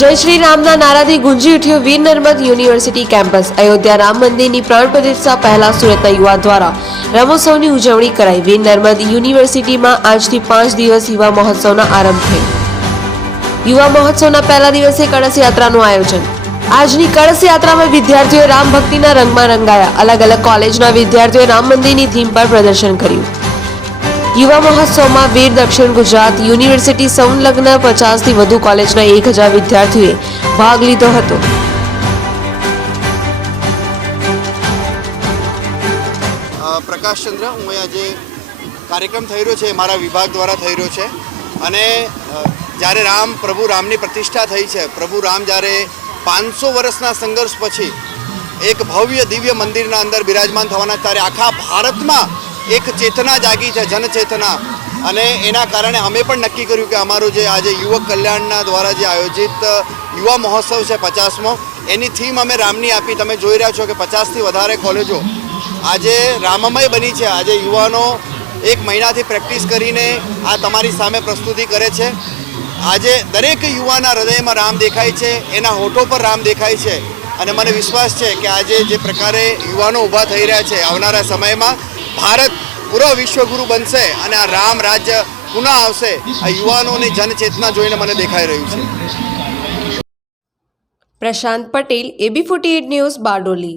જય શ્રી રામના નારાથી ગુંજી ઉઠ્યો વીર નર્મદ યુનિવર્સિટી કેમ્પસ. અયોધ્યા રામ મંદિરની પ્રાણ પ્રતિષ્ઠા પહેલા સુરતના યુવા દ્વારા રમોત્સવની ઉજવણી કરાઈ. વીર નર્મદ યુનિવર્સિટીમાં આજથી પાંચ દિવસ યુવા મહોત્સવનો આરંભ થયો. યુવા મહોત્સવના પહેલા દિવસે કળશ યાત્રાનું આયોજન. આજની કળશ યાત્રામાં વિદ્યાર્થીઓએ રામ ભક્તિના રંગમાં રંગાયા. અલગ અલગ કોલેજના વિદ્યાર્થીઓએ રામ મંદિરની થીમ પર પ્રદર્શન કર્યું. યુવા મહોત્સવમાં વીર દક્ષિણ ગુજરાત યુનિવર્સિટી સંલગ્ન પચાસથી વધુ કોલેજના એક હજાર વિદ્યાર્થીઓએ ભાગ લીધો હતો. પ્રકાશચંદ્ર હું જે કાર્યક્રમ થઈ રહ્યો છે એ મારા વિભાગ દ્વારા થઈ રહ્યો છે. અને જ્યારે રામ, પ્રભુ રામની પ્રતિષ્ઠા થઈ છે, પ્રભુ રામ જ્યારે પાંચસો વર્ષના સંઘર્ષ પછી એક ભવ્ય દિવ્ય મંદિરના અંદર બિરાજમાન થવાના, ત્યારે આખા ભારતમાં એક ચેતના જાગી છે, જનચેતના. અને એના કારણે અમે પણ નક્કી કર્યું કે અમારું જે આજે યુવક કલ્યાણના દ્વારા જે આયોજિત યુવા મહોત્સવ છે પચાસમો, એની થીમ અમે રામની આપી. તમે જોઈ રહ્યા છો કે પચાસથી વધારે કોલેજો આજે રામમય બની છે. આજે યુવાનો એક મહિનાથી પ્રેક્ટિસ કરીને આ તમારી સામે પ્રસ્તુતિ કરે છે. આજે દરેક યુવાના હૃદયમાં રામ દેખાય છે, એના હોઠો પર રામ દેખાય છે. અને મને વિશ્વાસ છે કે આજે જે પ્રકારે યુવાનો ઊભા થઈ રહ્યા છે આવનારા સમયમાં ભારત પૂરો વિશ્વગુરુ બનશે અને આ રામ રાજ્ય પુનઃ આવશે. આ યુવાનોની જનચેતના જોઈને મને દેખાઈ રહ્યું છે. Prashant Patel A B forty news Bardoli.